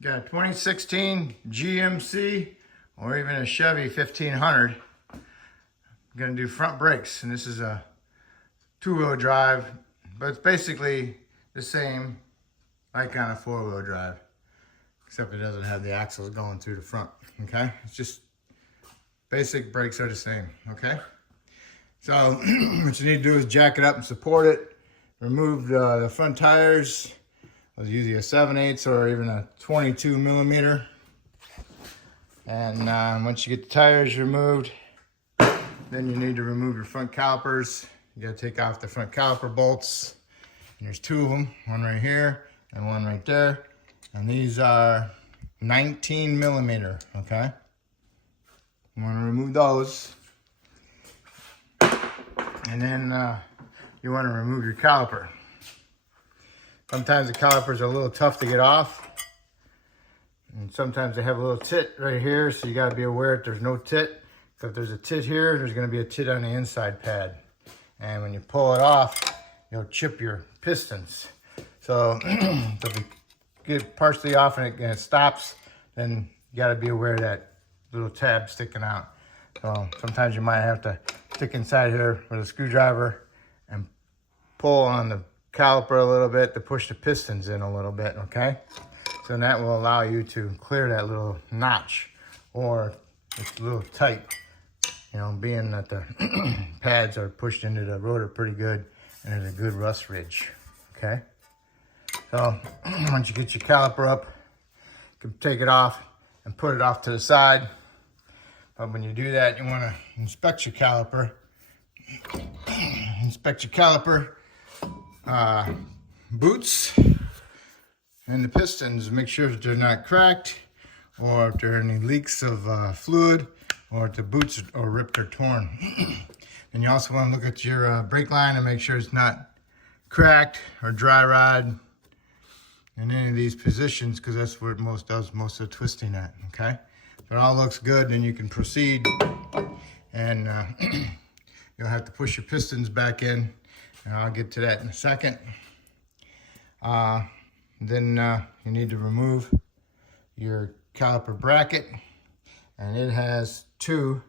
Got a 2016 GMC or even a Chevy 1500. I'm gonna do front brakes, and this is a two-wheel drive, but it's basically the same like on a four-wheel drive, except it doesn't have the axles going through the front, okay? It's just basic brakes are the same, okay? So what you need to do is jack it up and support it. Remove the front tires. I was using a 7/8 or even a 22 millimeter. And once you get the tires removed, then you need to remove your front calipers. You gotta take off the front caliper bolts. And there's two of them, one right here and one right there. And these are 19 millimeter, okay? You wanna remove those. And then you wanna remove your caliper. Sometimes the calipers are a little tough to get off. And sometimes they have a little tit right here, so you gotta be aware if there's no tit. So if there's a tit here, there's gonna be a tit on the inside pad. And when you pull it off, you'll chip your pistons. So if you get partially off and it stops, then you gotta be aware of that little tab sticking out. So sometimes you might have to stick inside here with a screwdriver and pull on the caliper a little bit to push the pistons in a little bit, okay? So that will allow you to clear that little notch, or it's a little tight, you know, being that the pads are pushed into the rotor pretty good and there's a good rust ridge, okay? So once you get your caliper up, you can take it off and put it off to the side. But when you do that, you want to inspect your caliper. Inspect your caliper. Boots and the pistons, make sure that they're not cracked, or if there are any leaks of fluid, or if the boots are ripped or torn. And you also want to look at your brake line and make sure it's not cracked or dry rod in any of these positions, because that's where it does most of the twisting at, okay? If it all looks good, then you can proceed, and you'll have to push your pistons back in. And I'll get to that in a second. Then you need to remove your caliper bracket, and it has two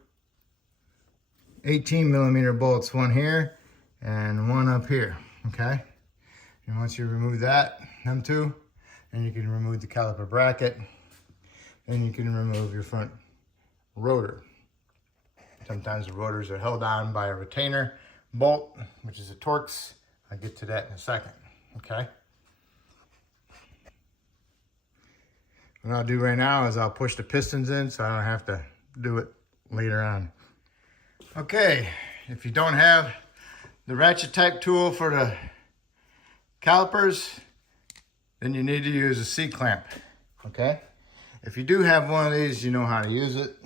18 millimeter bolts, one here and one up here, okay? And once you remove them two, then you can remove the caliper bracket. Then you can remove your front rotor. Sometimes the rotors are held on by a retainer bolt, which is a Torx. I'll get to that in a second, okay? What I'll do right now is I'll push the pistons in so I don't have to do it later on. Okay, if you don't have the ratchet type tool for the calipers, then you need to use a C-clamp, okay? If you do have one of these, you know how to use it.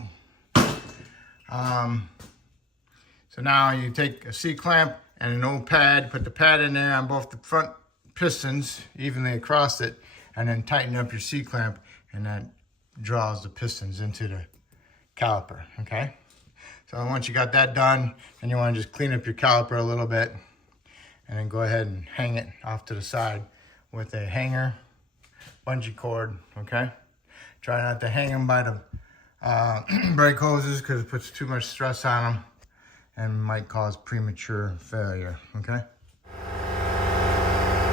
So now you take a C-clamp and an old pad, put the pad in there on both the front pistons, evenly across it, and then tighten up your C-clamp, and that draws the pistons into the caliper, okay? So once you got that done, then you want to just clean up your caliper a little bit, and then go ahead and hang it off to the side with a hanger, bungee cord, okay? Try not to hang them by the brake hoses, because it puts too much stress on them and might cause premature failure, okay?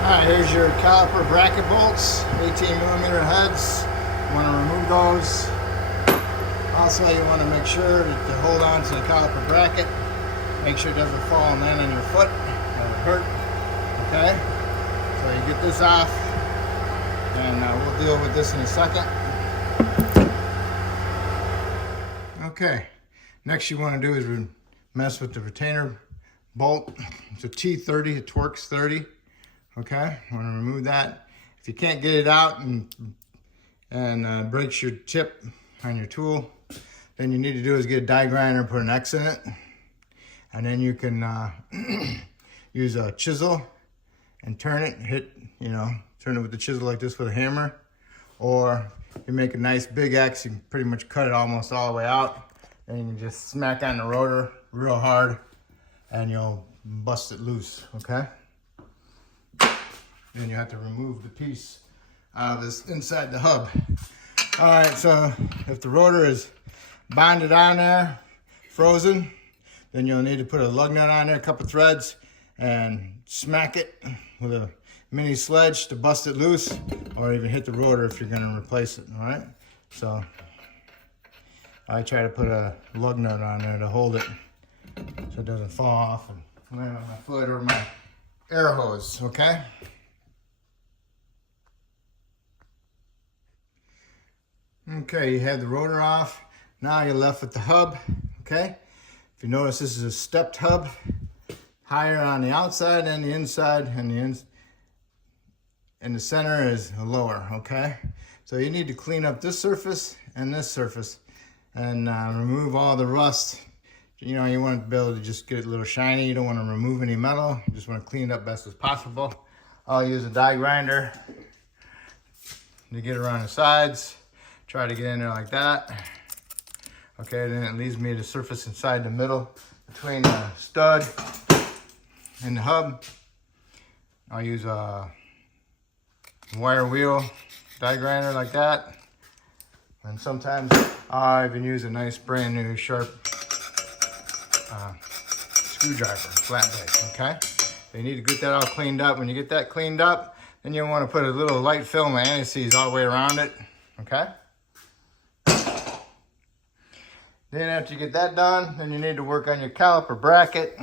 All right, here's your caliper bracket bolts, 18 millimeter heads. You want to remove those. Also, you want to make sure that you hold on to the caliper bracket. Make sure it doesn't fall and land on your foot, that'll hurt, okay? So you get this off, and we'll deal with this in a second. Okay, next you want to do is mess with the retainer bolt. It's a T30, a Torx 30. Okay, you want to remove that. If you can't get it out and breaks your tip on your tool, then you need to do is get a die grinder, put an X in it, and then you can use a chisel and turn it, turn it with the chisel like this with a hammer. Or you make a nice big X, you can pretty much cut it almost all the way out, and you can just smack on the rotor real hard and you'll bust it loose, okay? Then you have to remove the piece out of this inside the hub. All right, so if the rotor is bonded on there, frozen, then you'll need to put a lug nut on there, a couple threads, and smack it with a mini sledge to bust it loose, or even hit the rotor if you're gonna replace it, all right? So I try to put a lug nut on there to hold it so it doesn't fall off and land on my foot or my air hose, okay? Okay, you have the rotor off. Now you're left with the hub, okay? If you notice, this is a stepped hub, higher on the outside and the inside, and the center is lower, okay? So you need to clean up this surface and this surface and remove all the rust. You know, you want to be able to just get it a little shiny. You don't want to remove any metal. You just want to clean it up best as possible. I'll use a die grinder to get around the sides. Try to get in there like that. Okay, then it leaves me the surface inside the middle between the stud and the hub. I'll use a wire wheel die grinder like that. And sometimes I'll even use a nice brand new sharp screwdriver, flat blade, okay? So you need to get that all cleaned up. When you get that cleaned up, then you want to put a little light film of anti-seize all the way around it, okay? Then after you get that done, then you need to work on your caliper bracket.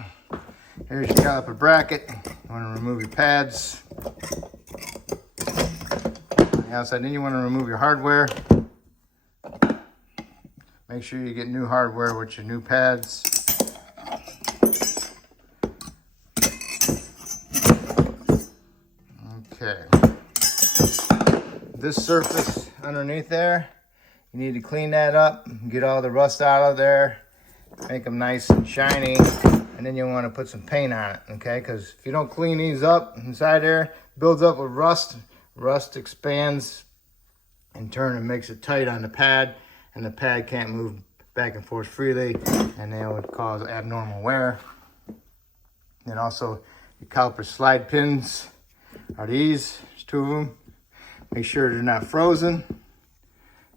Here's your caliper bracket. You want to remove your pads on the outside. Then you want to remove your hardware. Make sure you get new hardware with your new pads. Okay. This surface underneath there, you need to clean that up, get all the rust out of there, make them nice and shiny, and then you want to put some paint on it, okay? Because if you don't clean these up inside there, builds up with rust. Rust expands in turn and makes it tight on the pad, and the pad can't move back and forth freely, and that would cause abnormal wear. And also, your caliper slide pins are these. There's two of them. Make sure they're not frozen.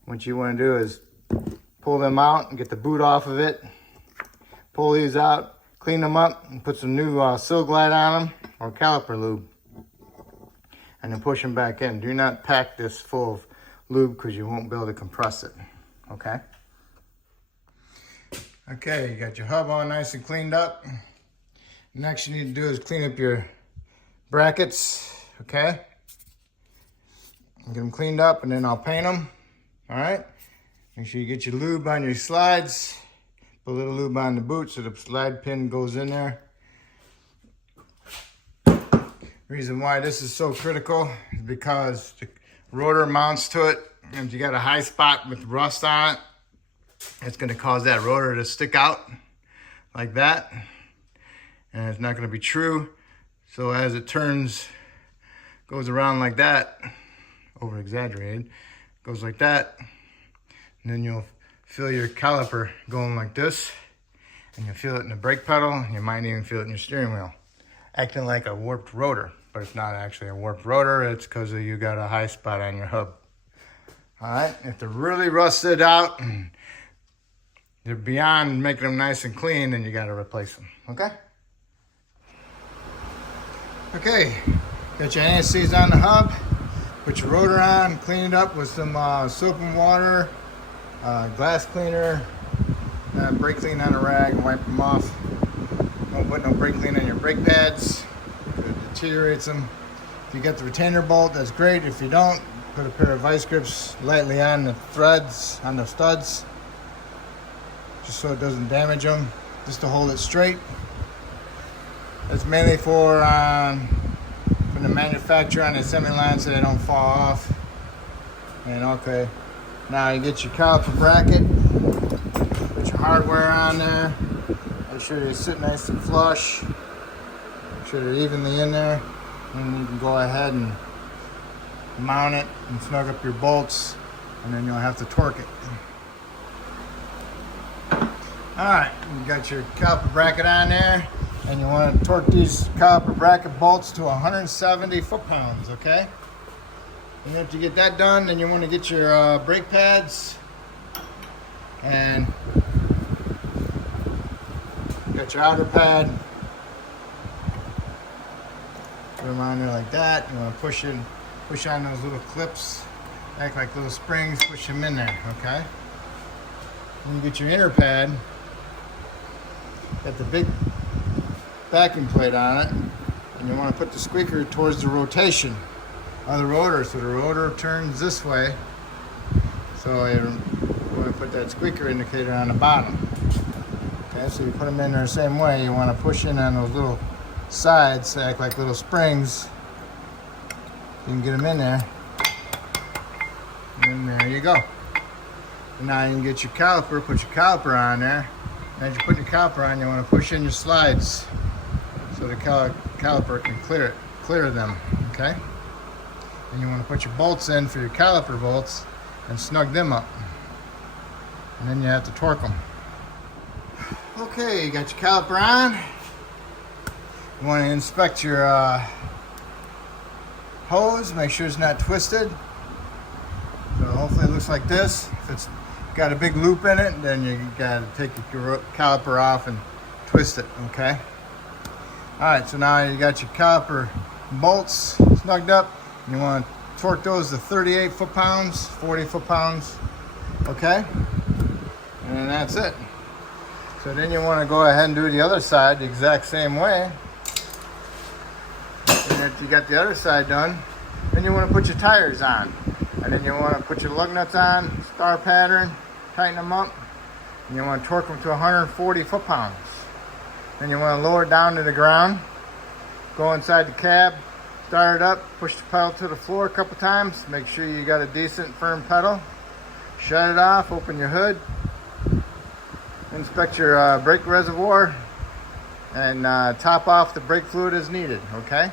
What you want to do is pull them out and get the boot off of it. Pull these out, clean them up, and put some new Sil Glide on them or caliper lube. And then push them back in. Do not pack this full of lube because you won't be able to compress it, okay? Okay, you got your hub all nice and cleaned up. Next you need to do is clean up your brackets, okay? Get them cleaned up and then I'll paint them, all right? Make sure you get your lube on your slides. Put a little lube on the boot so the slide pin goes in there. Reason why this is so critical is because the rotor mounts to it, and if you got a high spot with rust on it, it's going to cause that rotor to stick out like that, and it's not going to be true. So as it turns, goes around like that, over exaggerated, goes like that, and then you'll feel your caliper going like this, and you'll feel it in the brake pedal, and you might even feel it in your steering wheel, acting like a warped rotor. But it's not actually a warped rotor, it's because you got a high spot on your hub. All right, if they're really rusted out and they're beyond making them nice and clean, then you got to replace them, okay? Okay, got your anti-seize on the hub, put your rotor on, clean it up with some soap and water, glass cleaner, brake clean on a rag, and wipe them off. Don't put no brake clean on your brake pads. It deteriorates them. If you got the retainer bolt, that's great. If you don't, put a pair of vice grips lightly on the threads, on the studs, just so it doesn't damage them, just to hold it straight. That's mainly for from the manufacturer on the assembly line so they don't fall off. And okay, now you get your caliper bracket, put your hardware on there, make sure they sit nice and flush, make sure they're evenly in there, and you can go ahead and mount it and snug up your bolts, and then you'll have to torque it. Alright, you got your caliper bracket on there, and you want to torque these caliper bracket bolts to 170 foot-pounds, okay? And after you get that done, then you want to get your brake pads, and you got your outer pad. Put them on there like that. You want to push on those little clips, act like little springs. Push them in there, okay? Then you get your inner pad. Got the big backing plate on it, and you want to put the squeaker towards the rotation of the rotor, so the rotor turns this way. So you want to put that squeaker indicator on the bottom. Okay, so you put them in there the same way. You want to push in on those little sides, act like little springs. You can get them in there, and there you go. And now you can get your caliper, put your caliper on there. As you put your caliper on, you want to push in your slides so the caliper can clear them, okay? And you want to put your bolts in for your caliper bolts and snug them up. And then you have to torque them. Okay, you got your caliper on. You want to inspect your hose, make sure it's not twisted. So hopefully it looks like this. If it's got a big loop in it, then you got to take your caliper off and twist it, okay? All right, so now you got your caliper bolts snugged up. You want to torque those to 38 foot-pounds, 40 foot-pounds, okay? And then that's it. So then you want to go ahead and do the other side the exact same way. And if you got the other side done, then you want to put your tires on. And then you want to put your lug nuts on, star pattern, tighten them up. And you want to torque them to 140 foot-pounds. Then you want to lower it down to the ground, go inside the cab, start it up, push the pedal to the floor a couple times. Make sure you got a decent firm pedal. Shut it off, open your hood, inspect your brake reservoir, and top off the brake fluid as needed, okay?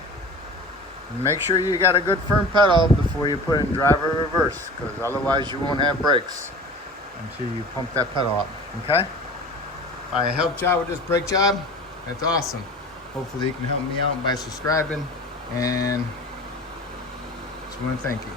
And make sure you got a good firm pedal before you put it in drive or reverse, because otherwise you won't have brakes until you pump that pedal up, okay? If I helped you out with this brake job, that's awesome. Hopefully you can help me out by subscribing, and just want to thank you.